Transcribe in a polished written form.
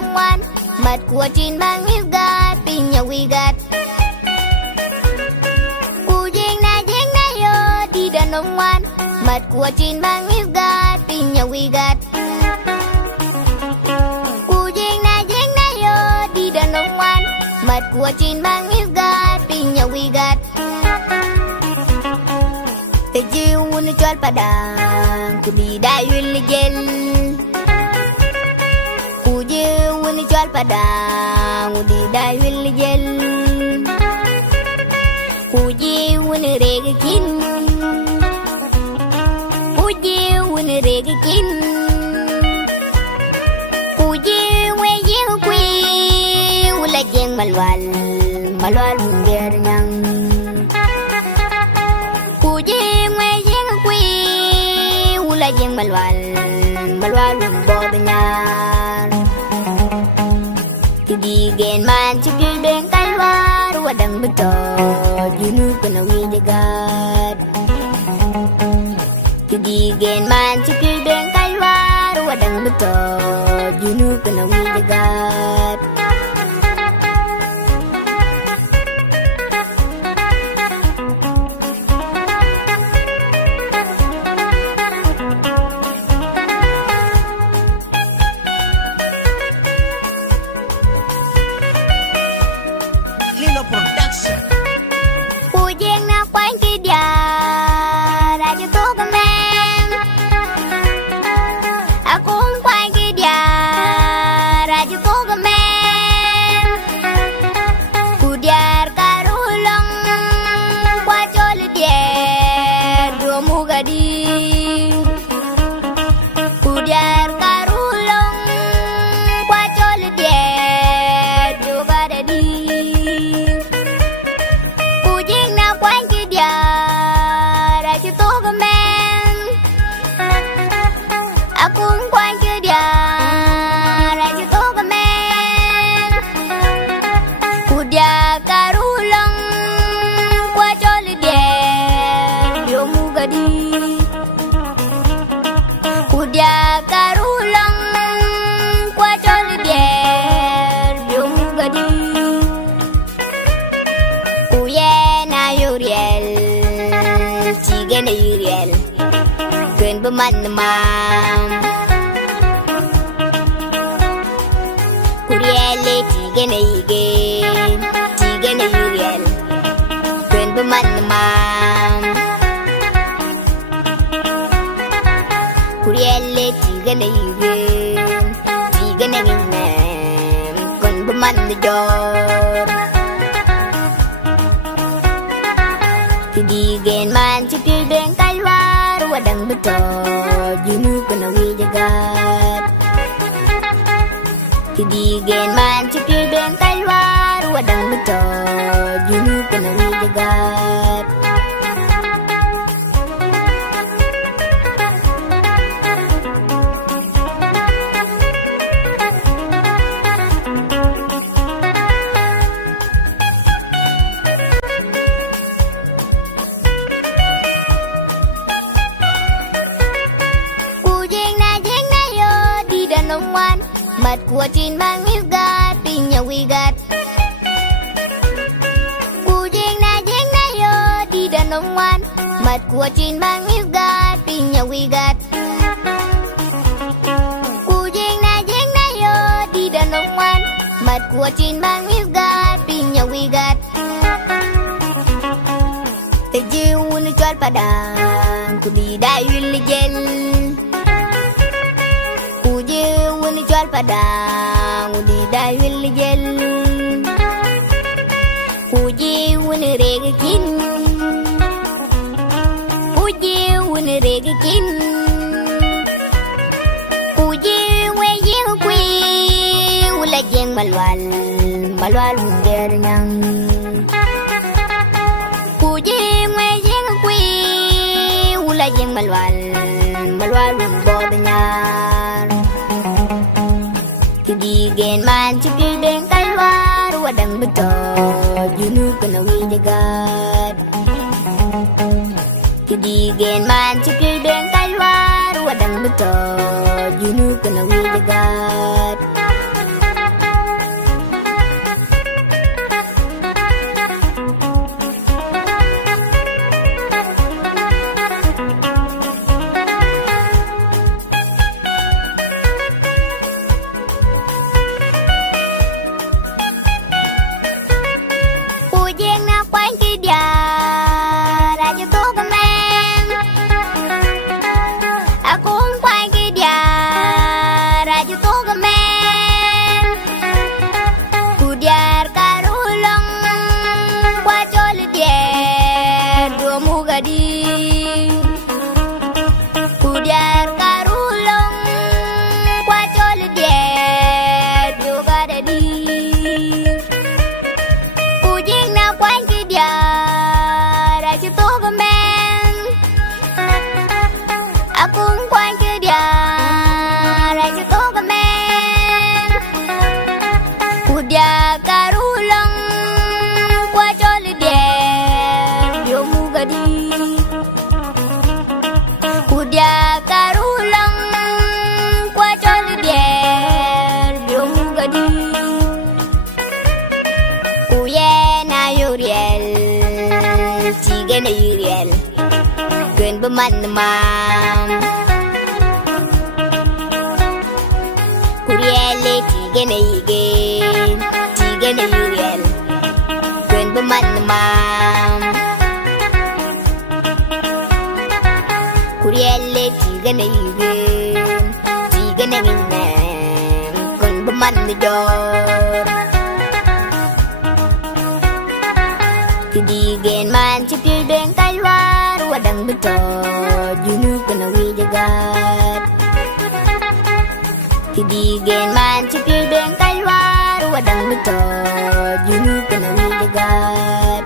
nông ngoan mặt của trên bang yêu gạt pin nhà quy gạt cu giang na yo đi đàn nông ngoan mặt của trên bang yêu gạt pin nhà quy gạt cu giang na yo đi đàn nông ngoan mặt của trên bang yêu gạt pin nhà quy gạt Tejiun jual padang ku di dayul jel ku jiun jual padang ku di dayul jel ku jiun regakin ku jiun regakin ku jiun jeng kui ula jeng malwal mundir nyang yang malwal bodohnya Tidi gen man cipil den kalwar wadang betot junu kena wijagat Tidi gen man cipil den kalwar wadang betot junu kena wijagat Bemanamam Kuriele tigene yuriel Kuen bemanamam Kuriele tigene yuriel Tigene nginem Kuen bemanajor Tidigen man cipil den kalwar wadang betot junu kena wijagat Tidigen man cipil den kalwar wadang betot junu kena wijagat mặt của trên bang yêu gạt pin nhà quy gạt cu giang na yo đi đàn ông ngoan mặt của trên bang yêu gạt pin nhà quy gạt cu giang na yo đi đàn ông ngoan mặt của trên bang yêu gạt pin nhà quy gạt Tejiun jual padang ku di dayul jel jual padang di dayul jel ku jiun regakin ku jiun jeng kui ula jeng malwal mundir nyang ku jiun jeng kui ula jeng malwal bodohnya Tidigen man cipil den kalwar wadang betot junu kena wijagat Tidigen man cipil den kalwar wadang betot junu kena wijagat Kudia karulang kwa chol dier biom gadi. Kuye na yuriel tige na yuriel ken beman mam. Kuriele tige na ige tige na yuriel ken beman mam. Kuriele tige na ige tige na nginem ken beman dor. Kidigen man cipil deng kalwar wadang betot junu kena wijagat. Kidigen man cipil deng kalwar wadang betot junu kena wijagat.